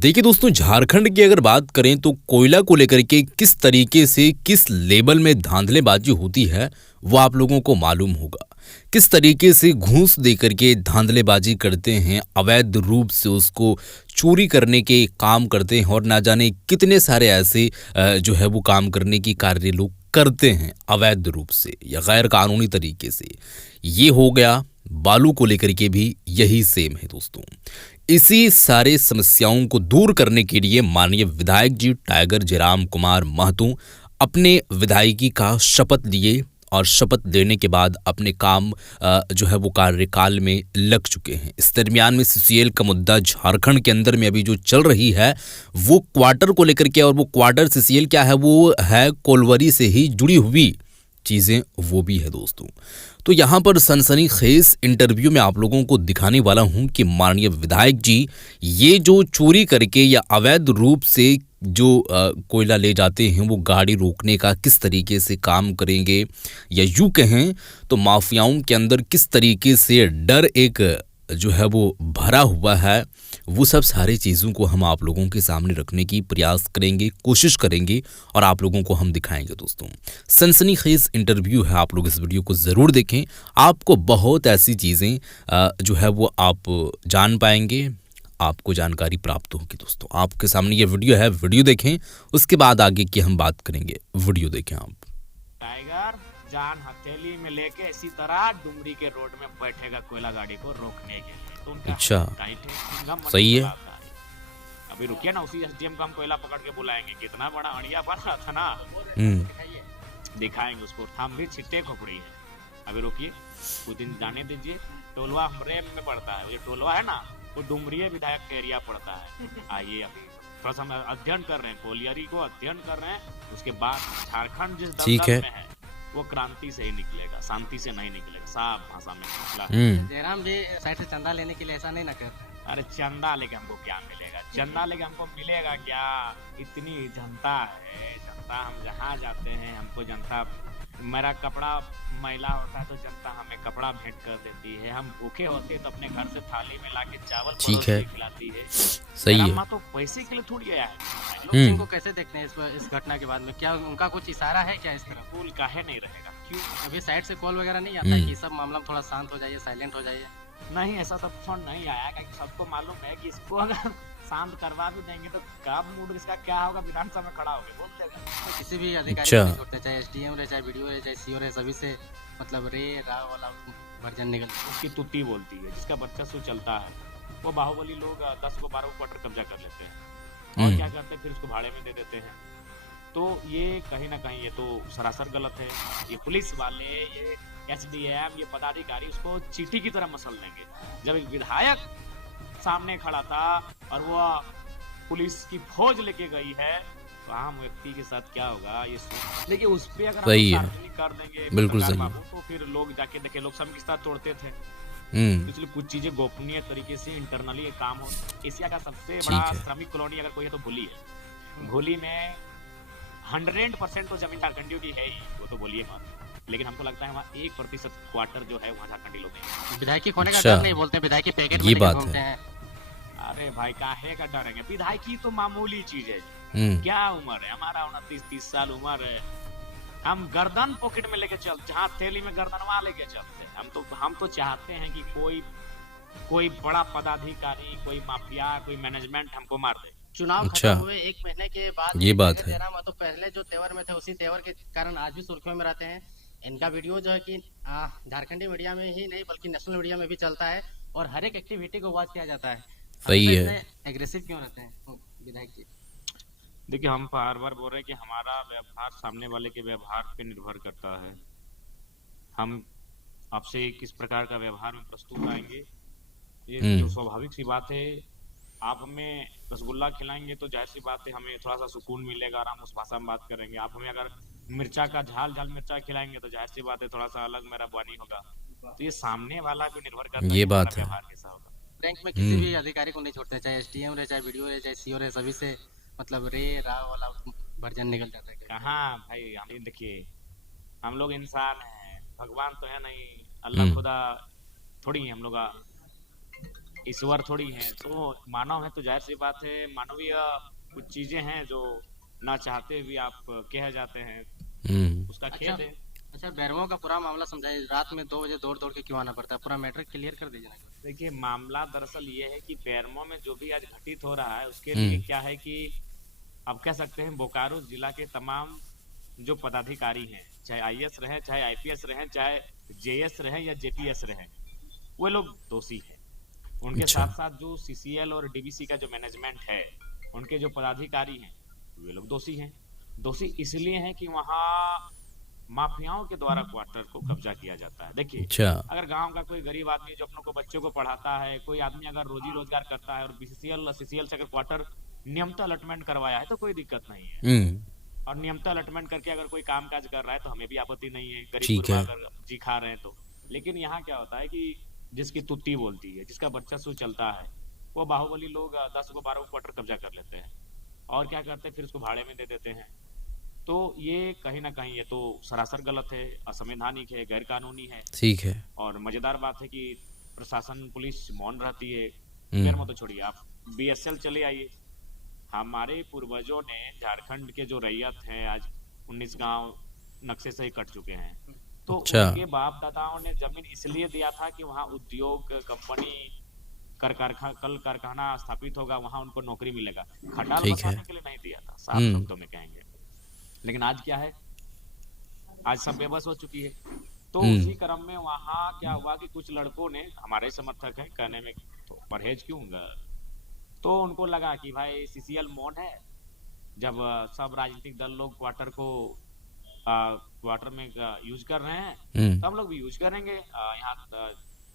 देखिए दोस्तों, झारखंड की अगर बात करें तो कोयला को लेकर के किस तरीके से किस लेवल में धांधलेबाजी होती है वो आप लोगों को मालूम होगा। किस तरीके से घूस दे करके धांधलेबाजी करते हैं, अवैध रूप से उसको चोरी करने के काम करते हैं और ना जाने कितने सारे ऐसे जो है वो काम करने की कार्य लोग करते हैं अवैध रूप से या गैर कानूनी तरीके से। ये हो गया, बालू को लेकर के भी यही सेम है दोस्तों। इसी सारे समस्याओं को दूर करने के लिए माननीय विधायक जी टाइगर जयराम कुमार महतो अपने विधायकी का शपथ लिए और शपथ लेने के बाद अपने काम जो है वो कार्यकाल में लग चुके हैं। इस दरमियान में सीसीएल का मुद्दा झारखंड के अंदर में अभी जो चल रही है वो क्वार्टर को लेकर के, और वो क्वार्टर सीसीएल क्या है, वो है कोलवरी से ही जुड़ी हुई चीज़ें वो भी है दोस्तों। तो यहाँ पर सनसनीखेज इंटरव्यू में आप लोगों को दिखाने वाला हूँ कि माननीय विधायक जी ये जो चोरी करके या अवैध रूप से जो कोयला ले जाते हैं वो गाड़ी रोकने का किस तरीके से काम करेंगे, या यूँ कहें तो माफियाओं के अंदर किस तरीके से डर एक जो है वो भरा हुआ है। वो सब सारी चीज़ों को हम आप लोगों के सामने रखने की प्रयास करेंगे, कोशिश करेंगे और आप लोगों को हम दिखाएंगे दोस्तों। सनसनीखेज इंटरव्यू है, आप लोग इस वीडियो को ज़रूर देखें। आपको बहुत ऐसी चीज़ें जो है वो आप जान पाएंगे, आपको जानकारी प्राप्त होगी दोस्तों। आपके सामने ये वीडियो है, वीडियो देखें, उसके बाद आगे की हम बात करेंगे। वीडियो देखें आप। टाइगर जान हथेली में लेके इसी तरह डुमरी के रोड में बैठेगा कोयला गाड़ी को रोकने के लिए। तो उनका अच्छा, टाइट है, सही है। अभी रुकिए ना, उसी एसडीएम को हम कोयला पकड़ के बुलाएंगे। कितना बड़ा अड़िया बना था ना, दिखाएंगे उसको। हम भी छिट्टे खोपड़ी है। अभी रुकिए, कुछ दिन जाने दीजिए। टोलवा हमरे में पड़ता है, ये टोलवा है ना, वो डुमरी विधायक का एरिया पड़ता है। आइए अभी थोड़ा सा हम अध्ययन कर रहे हैं, कोलियरी को अध्ययन कर रहे हैं। उसके बाद झारखंड जिस दलदल में है वो क्रांति से ही निकलेगा, शांति से नहीं निकलेगा। साफ भाषा में जयराम जी साइड से चंदा लेने के लिए ऐसा नहीं ना कर। अरे चंदा लेके हमको क्या मिलेगा? चंदा लेके हमको मिलेगा क्या? इतनी जनता है, जनता, हम जहाँ जाते हैं हमको जनता, मेरा कपड़ा मैला होता है तो जनता हमें कपड़ा भेंट कर देती है। हम भूखे होते हैं तो अपने घर से थाली में लाके चावल परोस के खिलाती है। सही है। तो पैसे के लिए थोड़ी आया है। लोग इनको कैसे देखते हैं इस घटना के बाद में? क्या उनका कुछ इशारा है क्या इस तरह? कूल काहे नहीं रहेगा? क्यों अभी साइड से कॉल वगैरह नहीं आता कि सब मामला थोड़ा शांत हो जाइए, साइलेंट हो जाइए? नहीं, ऐसा सब फोन नहीं आया, क्योंकि सबको मालूम है कि इसको अगर शांत करवा भी देंगे तो कब मूड इसका क्या होगा, विधानसभा में खड़ा होकर बोल देगा। तो किसी भी अधिकारी को छोड़ते, चाहे एसडीएम रहे, चाहे वीडियो रहे, चाहे सीओ रहे, सभी से मतलब रे रा वाला वर्जन निकलता है। उसकी तुत्ती बोलती है, जिसका वर्चस्व चलता है वो बाहुबली लोग 10 को 12 क्वार्टर कब्जा कर लेते हैं और क्या करते हैं, फिर उसको भाड़े में दे देते हैं। तो ये कहीं ना कहीं ये तो सरासर गलत है। ये पुलिस वाले, ये एसडीएम, ये पदाधिकारी उसको चींटी की तरह मसल देंगे। जब एक विधायक सामने खड़ा था और वो पुलिस की फौज लेके गई है तो आम व्यक्ति के साथ क्या होगा ये देखिए। उस पे अगर हम कर देंगे बिल्कुल सही, तो फिर लोग जाके देखे, लोग सब किस तरह तोड़ते थे। इसलिए कुछ चीजें गोपनीय तरीके से इंटरनली काम हो। एशिया का सबसे बड़ा श्रमिक कॉलोनी अगर कोई है तो भूली है। भूली में 100% तो जमीन झारखंडियों की है ही, वो तो बोलिए मत। लेकिन हमको लगता है वहाँ 1% क्वार्टर जो है वहाँ झारखंडी लोग हैं। विधायकी खोने का डर नहीं बोलते, विधायकी पैकेट में घूमते हैं। अरे भाई काहे का डरेंगे? विधायकी तो मामूली चीज है। क्या उम्र है हमारा? 29-30 साल उम्र है। हम गर्दन पॉकेट में लेके चल, जहाँ थैली में गर्दनवा लेके चलते हैं। हम तो चाहते हैं कि कोई बड़ा पदाधिकारी, कोई माफिया, कोई मैनेजमेंट हमको मार दे। चुनाव खत्म हुए 1 महीने के बाद ये बात है। तो पहले जो तेवर में थे उसी तेवर के कारण आज भी सुर्खियों में रहते हैं। इनका वीडियो जो है कि झारखंडी मीडिया में ही नहीं बल्कि नेशनल मीडिया में भी चलता है और हर एक एक्टिविटी को वॉच किया जाता है। सही है। एग्रेसिव क्यों रहते हैं विधायक जी? देखिए, हम बार बार बोल रहे हैं कि हमारा व्यवहार सामने वाले के व्यवहार पे निर्भर करता है। हम आपसे किस प्रकार का व्यवहार में प्रस्तुत आएंगे, ये तो स्वाभाविक सी बात है। आप हमें रसगुल्ला खिलाएंगे तो जाहिर सी बात है हमें थोड़ा सा सुकून मिलेगा और हम उस भाषा में बात करेंगे। आप हमें अगर मिर्चा का झाल मिर्चा खिलाएंगे तो जाहिर सी बात है थोड़ा सा अलग मेरा बानी होगा। तो ये सामने वाला पे निर्भर करता है, ये बात है। व्यवहार कैसा होगा। रैंक में किसी भी अधिकारी को नहीं छोड़ते, चाहे एसडीएम रहे, चाहे वीडियो रहे, चाहे सीओ रहे, सभी से मतलब रे रा वाला वर्जन निकल जाता है। कहाँ भाई, हम देखिए, हम लोग इंसान हैं, भगवान तो है नहीं, अल्लाह खुदा थोड़ी हम लोग ईश्वर थोड़ी हैं। तो मानव है तो जाहिर सी बात है, मानवीय कुछ चीजें हैं जो ना चाहते हुए आप कह जाते हैं, हम्म। उसका अच्छा। खेद है। अच्छा, बैरवों का पूरा मामला समझाइए, रात में 2 बजे दौड़ दौड़ के क्यों आना पड़ता है, पूरा मैटर क्लियर कर दीजिए ना। देखिए, मामला दरअसल ये है कि पैरमो में जो भी आज घटित हो रहा है उसके लिए हम्म। क्या है कि आप कह सकते हैं बोकारो जिला के तमाम जो पदाधिकारी हैं, चाहे आईएएस रहे, चाहे आईपीएस रहे, चाहे जेएस रहे या जेपीएस रहे, वे लोग दोषी हैं। उनके अच्छा। साथ साथ जो सीसीएल और डीबीसी का जो मैनेजमेंट है, उनके जो पदाधिकारी हैं, वे लोग दोषी हैं। दोषी इसलिए हैं कि वहाँ माफियाओं के द्वारा क्वार्टर को कब्जा किया जाता है। देखिए, अच्छा। अगर गांव का कोई गरीब आदमी जो अपनों को बच्चों को पढ़ाता है, कोई आदमी अगर रोजी रोजगार करता है और बीसीसीएल सीसीएल से अगर क्वार्टर नियमित अलॉटमेंट करवाया है तो कोई दिक्कत नहीं है। हम्म। और नियमित अलॉटमेंट करके अगर कोई काम काज कर रहा है तो हमें भी आपत्ति नहीं है, गरीब ठीक गुरबा है। अगर जी खा रहे हैं तो। लेकिन यहाँ क्या होता है कि जिसकी तुत्ती बोलती है, जिसका वर्चस्व चलता है, वो बाहुबली लोग 10 को 12 को क्वार्टर कब्जा कर लेते हैं और क्या करते हैं, फिर उसको भाड़े में दे देते हैं। तो ये कहीं ना कहीं ये तो सरासर गलत है, असंवैधानिक है, गैर कानूनी है। ठीक है। और मजेदार बात है कि प्रशासन पुलिस मौन रहती है। हम्म। गैर मत तो छोड़िए, आप बीएसएल चले आइए। हमारे पूर्वजों ने झारखंड के जो रैयत हैं आज 19 गांव नक्शे से ही कट चुके हैं। तो अच्छा। उनके बाप दादाओं ने जमीन इसलिए दिया था कि वहाँ उद्योग, कंपनी, कल कारखाना स्थापित होगा, वहां उनको नौकरी मिलेगा। खटाल ठीक है। बसाने के लिए नहीं दिया था, साफ हम्म। शब्दों में कहेंगे। लेकिन आज क्या है, आज सब बेबस हो चुकी है। तो हम्म। उसी क्रम में वहां क्या हुआ कि कुछ लड़कों ने, हमारे समर्थक हैं कहने में तो परहेज क्यों, तो उनको लगा कि भाई सीसीएल मौन है, जब सब राजनीतिक दल लोग क्वार्टर को क्वार्टर में यूज कर रहे हैं हम्म। तो हम लोग भी यूज करेंगे, यहाँ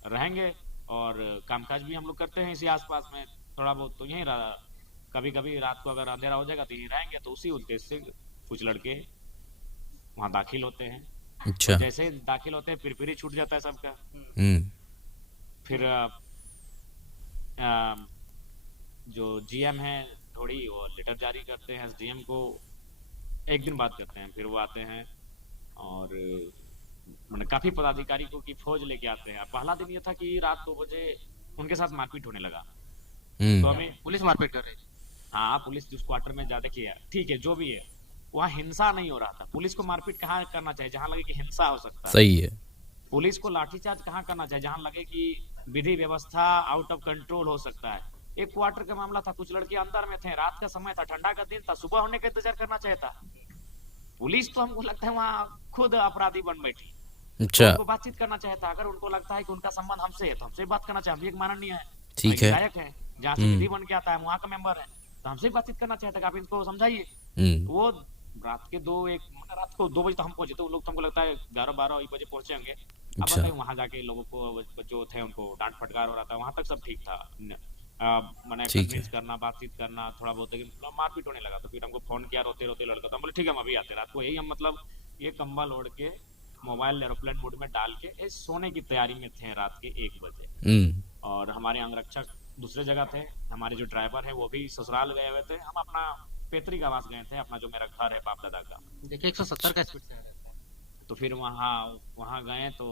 रहेंगे और कामकाज भी हम लोग करते हैं इसी आसपास में थोड़ा बहुत, तो यहीं कभी कभी रात को अगर अंधेरा हो जाएगा तो यहीं रहेंगे। तो उसी उद्देश्य से कुछ लड़के वहां दाखिल होते हैं। और अच्छा। जैसे ही दाखिल होते हैं फिर ही छूट जाता है सबका। हम्म। फिर अ, जो जीएम है थोड़ी वो लेटर जारी करते हैं एसडीएम को, एक दिन बात करते हैं, फिर वो आते हैं और मैंने काफी पदाधिकारी को की फौज लेके आते हैं। पहला दिन ये था कि रात 2 बजे उनके साथ मारपीट होने लगा। तो हम्म। हमें, पुलिस मारपीट कर रही थी। हाँ, पुलिस जिस क्वार्टर में ज्यादा किया, ठीक है जो भी है, वहाँ हिंसा नहीं हो रहा था। पुलिस को मारपीट कहाँ करना चाहिए, जहाँ लगे कि हिंसा हो सकता है। सही है। पुलिस को लाठीचार्ज कहाँ करना चाहिए, जहाँ लगे कि विधि व्यवस्था आउट ऑफ कंट्रोल हो सकता है। एक क्वार्टर का मामला था, कुछ लड़के अंदर में थे, रात का समय था, ठंडा का दिन था, सुबह होने का इंतजार करना चाहिए था। पुलिस तो हमको लगता है वहाँ खुद अपराधी बन बैठी। तो अच्छा। उनको बातचीत करना चाहिए था। अगर उनको लगता है कि उनका संबंध हमसे है तो हमसे बात करना चाहिए। हम भी एक माननीय है, हम एक ठीक है। विधायक है, जहाँ से हम्म। विधि बन के आता है, वहाँ का मेंबर है, तो हमसे भी बातचीत करना चाहिए था कि आप इनको समझाइए। हम्म। वो रात को 2 बजे तो हम पहुंचे, तो लोग तो हमको लगता है 11-12 बजे पहुंचे होंगे। अब अच्छा। बताइए, वहां जाके लोगों को जो थे उनको डांट फटकार हो रहा था, वहां तक सब ठीक था। मैंने ठीक कन्विंस है। करना, बातचीत करना थोड़ा बहुत, लेकिन मारपीट होने लगा। तो फिर हमको फोन किया रोते रोते लड़का, तो हम बोले ठीक है हम अभी आते। रात को यही हम मतलब ये कंबल ओढ़ के मोबाइल एरोप्लेन मोड में डाल के सोने की तैयारी में थे रात के 1 बजे। हम्म। और हमारे अंगरक्षक दूसरे जगह थे, हमारे जो ड्राइवर है वो भी ससुराल गए हुए थे, हम अपना पैतृक आवास गए थे, अपना जो मेरा घर है बाप दादा का। देखिए 170 का स्पीड से आ रहा था। तो फिर वहाँ वहाँ गए तो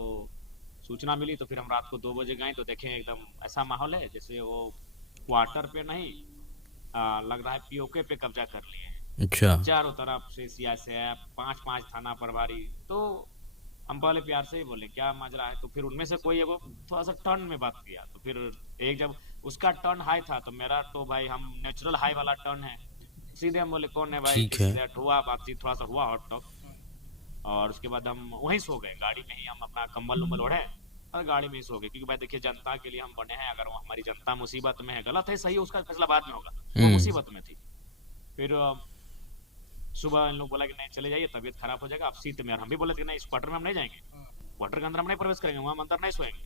सूचना मिली, तो फिर हम रात को 2 बजे गए तो देखें एकदम ऐसा माहौल है जैसे वो क्वार्टर पे नहीं, लग रहा है पीओके पे कब्जा कर लिए हैं। अच्छा। चारों तरफ से सीआईएसएफ, 5-5 थाना प्रभारी। तो हम पहले प्यार से ही बोले क्या माजरा है, तो फिर उनमें से कोई एगो थोड़ा सा टर्न में बात किया। तो फिर एक जब उसका टर्न हाई था तो मेरा तो भाई हम नेचुरल हाई वाला टर्न है, सीधे हम बोले कौन है भाई, ठीक दिस है। इज दैट, हुआ बातचीत, थोड़ा सा हुआ हॉट टॉक। और उसके बाद हम वहीं सो गए, गाड़ी में ही हम अपना कंबल उम्बल ओढ़े और गाड़ी में ही सो गए। क्योंकि भाई देखिए, जनता के लिए हम बने हैं, अगर वो हमारी जनता मुसीबत में है, गलत है सही है उसका फैसला बाद में होगा, वो मुसीबत में थी। फिर सुबह इन लोग बोला कि नहीं चले जाइए, तबीयत खराब हो जाएगा, आप सीट में। और हम भी बोले कि नहीं, इस क्वार्टर में हम नहीं जाएंगे, क्वार्टर के अंदर हम नहीं प्रवेश करेंगे, वहां हम अंदर नहीं सोएंगे।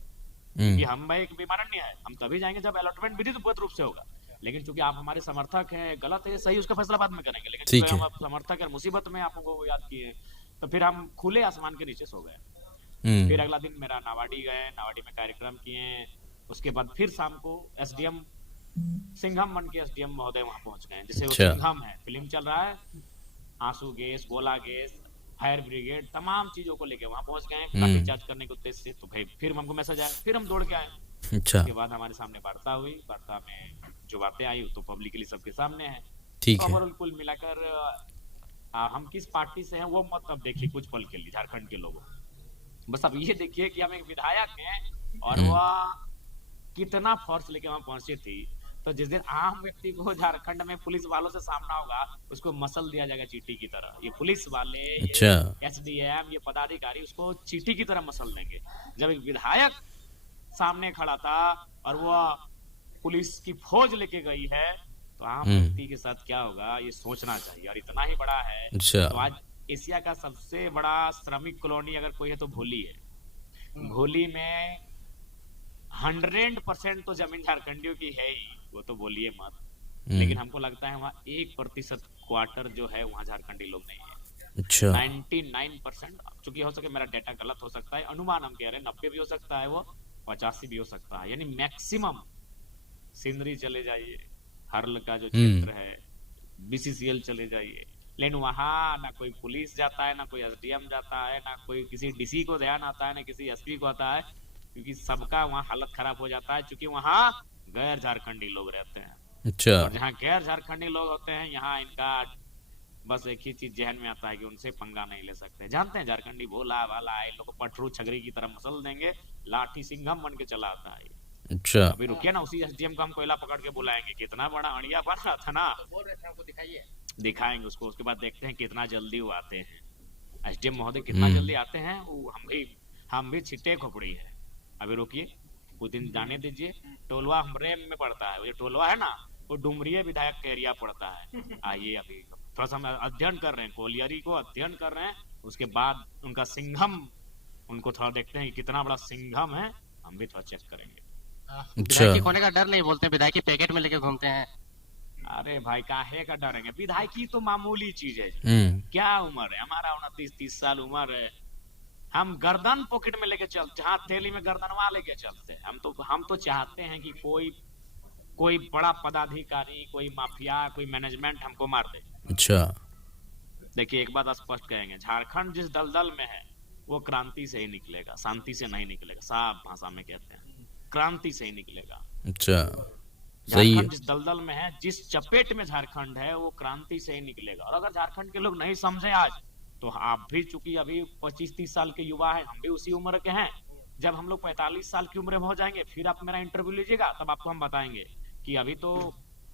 क्योंकि हम भाई एक बेमानन्य है, हम तभी जाएंगे जब अलॉटमेंट विधिवत रूप से होगा। लेकिन चूंकि आप हमारे समर्थक हैं, गलत है सही उसका फैसला बाद में करेंगे, लेकिन ठीक चूंकि है। हम आप समर्थक है, मुसीबत में आप हमको याद किए, तो फिर हम खुले आसमान के नीचे सो गए। फिर हम्म। अगला दिन मेरा नावाडी गए, नावाडी में कार्यक्रम किए। उसके बाद फिर शाम को एसडीएम सिंघम बन के एसडीएम महोदय वहां पहुंच गए, जिसे वो अच्छा। सिंघम है, फिल्म चल रहा है, आंसू गैस, गोला गैस, फायर ब्रिगेड, तमाम चीजों को लेके वहां पहुंच गए लाठी चार्ज करने के उद्देश्य से। तो भाई फिर हमको मैसेज आया, फिर हम दौड़ के आए। अच्छा। उसके बाद हमारे सामने वार्ता हुई, वार्ता में जो बातें आई तो पब्लिकली सबके सामने है। ठीक तो है। ओवरऑल कुल मिलाकर हम किस पार्टी से हैं वो मत अब देखिए कुछ पल के लिए झारखंड के लोगों, बस अब ये देखिए कि हम एक विधायक हैं और हुँ, वह कितना फोर्स लेके वहां पहुंची थी। तो जिस दिन आम व्यक्ति को झारखंड में पुलिस वालों से सामना होगा, उसको मसल दिया जाएगा चींटी की तरह। ये पुलिस वाले, ये अच्छा। एसडीएम, ये पदाधिकारी उसको चींटी की तरह मसल देंगे। जब एक विधायक सामने खड़ा था और वो पुलिस की फौज लेके गई है, तो आम हुँ, व्यक्ति के साथ क्या होगा ये सोचना चाहिए। और इतना ही बड़ा है अच्छा। तो आज एशिया का सबसे बड़ा श्रमिक कॉलोनी अगर कोई है तो भोली है। भोली में 100% तो जमीन झारखंडियों की है ही, वो तो बोलिए मत। लेकिन हुँ, हमको लगता है वहाँ 1% क्वार्टर जो है वहाँ झारखंडी लोग नहीं है। अच्छा। 99%, चूंकि हो सके मेरा डेटा गलत हो सकता है, अनुमान हम कह रहे हैं 90 भी हो सकता है, वो 85 भी हो सकता है, यानी मैक्सिमम। सिंदरी चले जाइए, हर्ल का जो हुँ, क्षेत्र है, बीसीसीएल चले जाइए, लेकिन वहां ना कोई पुलिस जाता है, ना कोई एसडीएम जाता है, ना कोई किसी डीसी को ध्यान आता है, ना किसी एसपी को आता है, क्योंकि सबका वहां हालत खराब हो जाता है, क्योंकि वहां गैर झारखंडी लोग रहते हैं। अच्छा। और जहाँ गैर झारखंडी लोग होते हैं, यहाँ इनका बस एक ही चीज जहन में आता है कि उनसे पंगा नहीं ले सकते। जानते हैं झारखंडी भोला भाला है, इन लोग को पटरू छगरी की तरह मसल देंगे, लाठी सिंघम बन के चला आता है। अच्छा। अभी रुकिए ना, उसी एसडीएम को हम कोयला पकड़ के बुलाएंगे, कितना बड़ा अड़िया बन रहा था ना, बोल रहे थे हमको दिखाइए। दिखाएंगे उसको। उसके बाद देखते हैं कितना जल्दी वो आते हैं। एसडीएम महोदय कितना हुँ, जल्दी आते हैं, वो हम भी छिट्टे खोपड़ी है। अभी रुकिए, कुछ दिन जाने दीजिए। टोलवा हमरे में पड़ता है, वो जो टोलवा है ना, वो डुमरिया विधायक का एरिया पड़ता है। आइए, अभी थोड़ा सा हम अध्ययन कर रहे हैं, कोलियरी को अध्ययन कर रहे हैं। उसके बाद उनका सिंघम, उनको थोड़ा देखते हैं कि कितना बड़ा सिंघम है, हम भी थोड़ा चेक करेंगे। अच्छा। विधायकी खोने का डर नहीं, बोलते विधायकी पैकेट में लेके घूमते हैं। अरे भाई, काहे का डरेंगे, विधायकी तो मामूली चीज है। हुँ, क्या उम्र है हमारा, 29-30 साल उम्र है। हम गर्दन पॉकेट में लेके चल, जहाँ थैली में गर्दनवा लेके चलते हैं। हम तो चाहते हैं कि कोई कोई बड़ा पदाधिकारी, कोई माफिया, कोई मैनेजमेंट हमको मार दे। अच्छा। देखिए, एक बात स्पष्ट कहेंगे, झारखंड जिस दलदल में है वो क्रांति से ही निकलेगा, शांति से नहीं निकलेगा। साफ भाषा में कहते हैं, क्रांति से ही निकलेगा। अच्छा। सही है। झारखंड जिस दलदल में है, जिस चपेट में झारखंड है, वो क्रांति से ही निकलेगा। और अगर झारखंड के लोग नहीं समझे आज, तो आप भी, चूंकि अभी 25-30 साल के युवा हैं, हम भी उसी उम्र के हैं। जब हम लोग 45 साल की उम्र में हो जाएंगे, फिर आप मेरा इंटरव्यू लीजिएगा, तब आपको हम बताएंगे कि अभी तो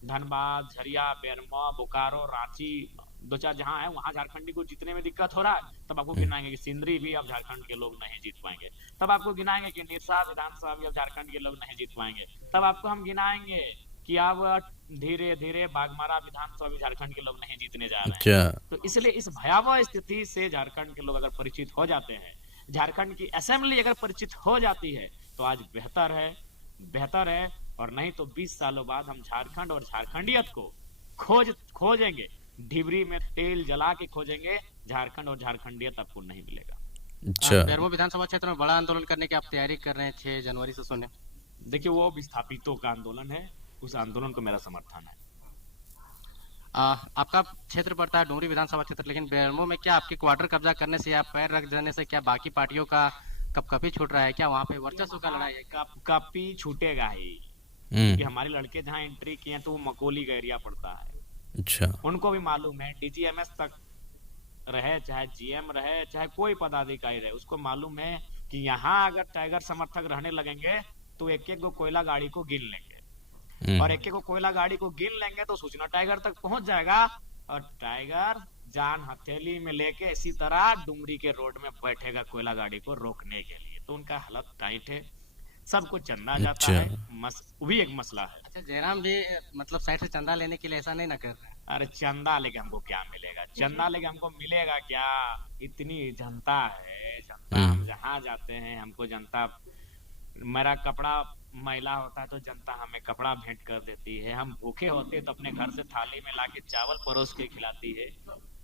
धनबाद, झरिया, बेरमो, बोकारो, रांची, दो चार जहां है, वहां झारखंडी को जीतने में दिक्कत हो रहा है। तब आपको गिनाएंगे कि सिंदरी भी अब झारखंड के लोग नहीं जीत पाएंगे। तब आपको गिनाएंगे कि निरसा विधानसभा भी अब झारखंड के लोग नहीं जीत पाएंगे। तब आपको हम गिनाएंगे कि अब धीरे धीरे बागमारा विधानसभा भी झारखंड के लोग नहीं जीतने जा रहे अच्छा। हैं। तो इसलिए इस भयावह स्थिति से झारखंड के लोग अगर परिचित हो जाते हैं, झारखंड की असेंबली अगर परिचित हो जाती है, तो आज बेहतर है, बेहतर है। और नहीं तो 20 सालों बाद हम झारखंड और झारखंडियत को खोजेंगे, ढिबरी में तेल जला के खोजेंगे। झारखंड और झारखंडियत आपको नहीं मिलेगा। अच्छा। बेरमो विधानसभा क्षेत्र में बड़ा आंदोलन करने की आप तैयारी कर रहे हैं, 6 जनवरी से सुने। देखिए, वो विस्थापितों का आंदोलन है, उस आंदोलन को मेरा समर्थन है। आपका क्षेत्र पड़ता है डुमरी विधानसभा क्षेत्र, लेकिन बेरमो में क्या आपके क्वार्टर कब्जा करने से या पैर रख देने से क्या बाकी पार्टियों का कपकपी छूट रहा है? क्या वहाँ पे वर्चस्व का लड़ाई है? कपी छूटेगा ही, हुँ, क्योंकि हमारे लड़के जहाँ एंट्री किए हैं तो वो मकोली का एरिया पड़ता है। अच्छा। उनको भी मालूम है, डीजीएमएस तक रहे, चाहे जीएम रहे, चाहे कोई पदाधिकारी रहे, उसको मालूम है कि यहाँ अगर टाइगर समर्थक रहने लगेंगे तो एक एक को कोयला गाड़ी को गिन लेंगे। और एक एक को कोयला गाड़ी को गिन लेंगे तो सूचना टाइगर तक पहुंच जाएगा, और टाइगर जान हथेली में लेके इसी तरह डुमरी के रोड में बैठेगा कोयला गाड़ी को रोकने के लिए। तो उनका हालत टाइट है, सबको चंदा जाता अच्छा। है, वो भी एक मसला है। अच्छा, जयराम भी मतलब साइड से चंदा लेने के लिए ऐसा नहीं ना कर रहे हैं? अरे चंदा लेके हमको क्या मिलेगा, चंदा लेके हमको मिलेगा क्या? इतनी जनता है, जनता, हम जहाँ जाते हैं हमको जनता, मेरा कपड़ा मैला होता है तो जनता हमें कपड़ा भेंट कर देती है। हम भूखे होते हैं तो अपने घर से थाली में लाके चावल परोस के खिलाती है।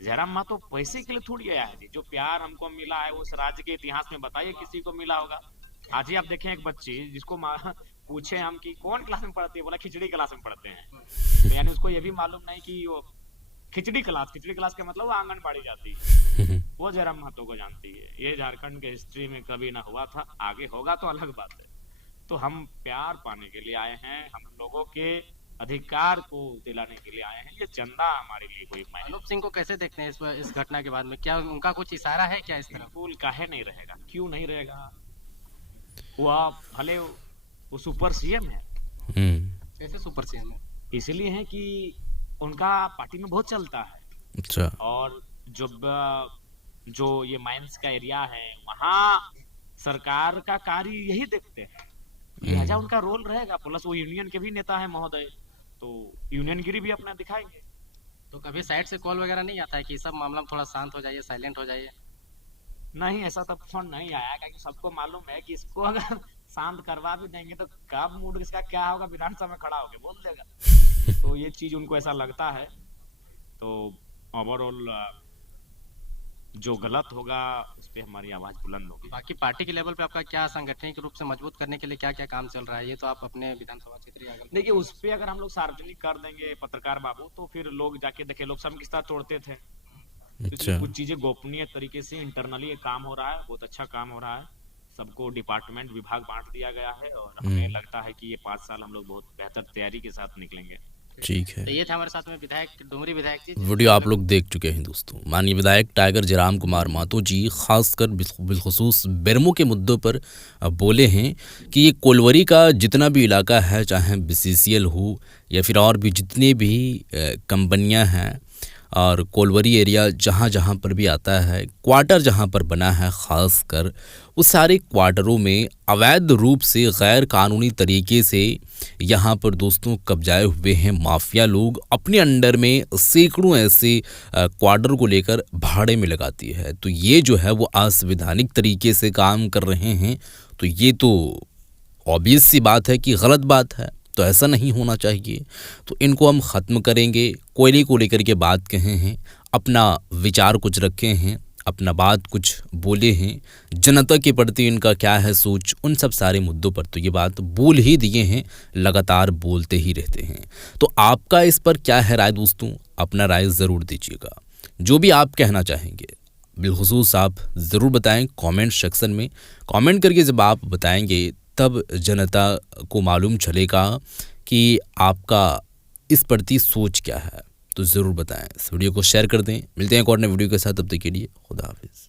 जयराम माँ तो पैसे के लिए थोड़ी आया है जी। जो प्यार हमको मिला है उस राज्य के इतिहास में बताइए किसी को मिला होगा? आज ही आप देखें एक बच्ची जिसको पूछे हम कि कौन क्लास में पढ़ती है, बोला खिचड़ी क्लास में पढ़ते हैं। तो यानी उसको ये भी मालूम नहीं कि वो खिचड़ी क्लास का मतलब वो आंगनबाड़ी जाती है। वो जयराम महतो को जानती है। ये झारखंड के हिस्ट्री में कभी ना हुआ था, आगे होगा तो अलग बात है। तो हम प्यार पाने के लिए आए हैं, हम लोगों के अधिकार को दिलाने के लिए आए हैं। ये चंदा हमारे लिए कोई मायने अनूप सिंह को कैसे देखते हैं इस घटना के बाद में? क्या उनका कुछ इशारा है क्या इस तरफ? बिल्कुल काहे नहीं रहेगा, क्यों नहीं रहेगा? वो आप भले वो सुपर सीएम है, कैसे सुपर सीएम है? इसलिए है कि उनका पार्टी में बहुत चलता है। अच्छा। और जो ये माइंस का एरिया है वहाँ सरकार का कार्य यही देखते हैं, लिहाजा उनका रोल रहेगा। प्लस वो यूनियन के भी नेता है महोदय, तो यूनियनगिरी भी अपना दिखाएंगे। तो कभी साइड से कॉल वगैरह नहीं आता है कि सब मामला में थोड़ा शांत हो जाइए, साइलेंट हो जाइए? नहीं, ऐसा तब फोन नहीं आया, क्योंकि सबको मालूम है कि इसको अगर शांत करवा भी देंगे तो कब मूड इसका क्या होगा, विधानसभा में खड़ा होके बोल देगा। तो ये चीज उनको ऐसा लगता है। तो ओवरऑल जो गलत होगा उस पे हमारी आवाज बुलंद होगी। बाकी पार्टी के लेवल पे आपका क्या सांगठनिक रूप से मजबूत करने के लिए क्या क्या काम चल रहा है, ये तो आप अपने विधानसभा क्षेत्र देखिए, उस पे अगर हम लोग सार्वजनिक कर देंगे पत्रकार बाबू, तो फिर लोग जाके देखे, लोग सब किस तरह तोड़ते थे। अच्छा। कुछ चीजें गोपनीय तरीके से इंटरनली काम हो रहा है, बहुत अच्छा काम हो रहा है। सबको डिपार्टमेंट विभाग बांट दिया गया है और हमें लगता है कि ये 5 साल हम लोग बहुत बेहतर तैयारी के साथ निकलेंगे। ठीक है। तो ये थे हमारे साथ में विधायक डुमरी विधायक जी। वीडियो आप लोग देख चुके हैं दोस्तों। माननीय विधायक टाइगर जयराम कुमार महतो जी खासकर बिलखुसूस बेरमो के मुद्दों पर बोले हैं कि ये कोलवरी का जितना भी इलाका है, चाहे बीसीसीएल हो या फिर और भी जितनी भी कंपनियां हैं, और कोलवरी एरिया जहाँ जहाँ पर भी आता है, क्वार्टर जहाँ पर बना है खासकर, उस सारे क्वार्टरों में अवैध रूप से गैर कानूनी तरीके से यहाँ पर दोस्तों कब्जाए हुए हैं माफिया लोग। अपने अंडर में सैकड़ों ऐसे क्वार्टर को लेकर भाड़े में लगाती है। तो ये जो है वो असंवैधानिक तरीके से काम कर रहे हैं। तो ये तो ऑब्वियस सी बात है कि गलत बात है, तो ऐसा नहीं होना चाहिए। तो इनको हम ख़त्म करेंगे। कोयले को लेकर के बात कहे हैं, अपना विचार कुछ रखे हैं, अपना बात कुछ बोले हैं, जनता के प्रति इनका क्या है सोच, उन सब सारे मुद्दों पर तो ये बात बोल ही दिए हैं, लगातार बोलते ही रहते हैं। तो आपका इस पर क्या है राय दोस्तों? अपना राय ज़रूर दीजिएगा। जो भी आप कहना चाहेंगे बिलखुसूस आप ज़रूर बताएं कमेंट सेक्शन में। कमेंट करके जब आप बताएंगे तब जनता को मालूम चलेगा कि आपका इस प्रति सोच क्या है। तो ज़रूर बताएं। इस वीडियो को शेयर कर दें। मिलते हैं एक और नए वीडियो के साथ, तब तक के लिए खुदा हाफिज़।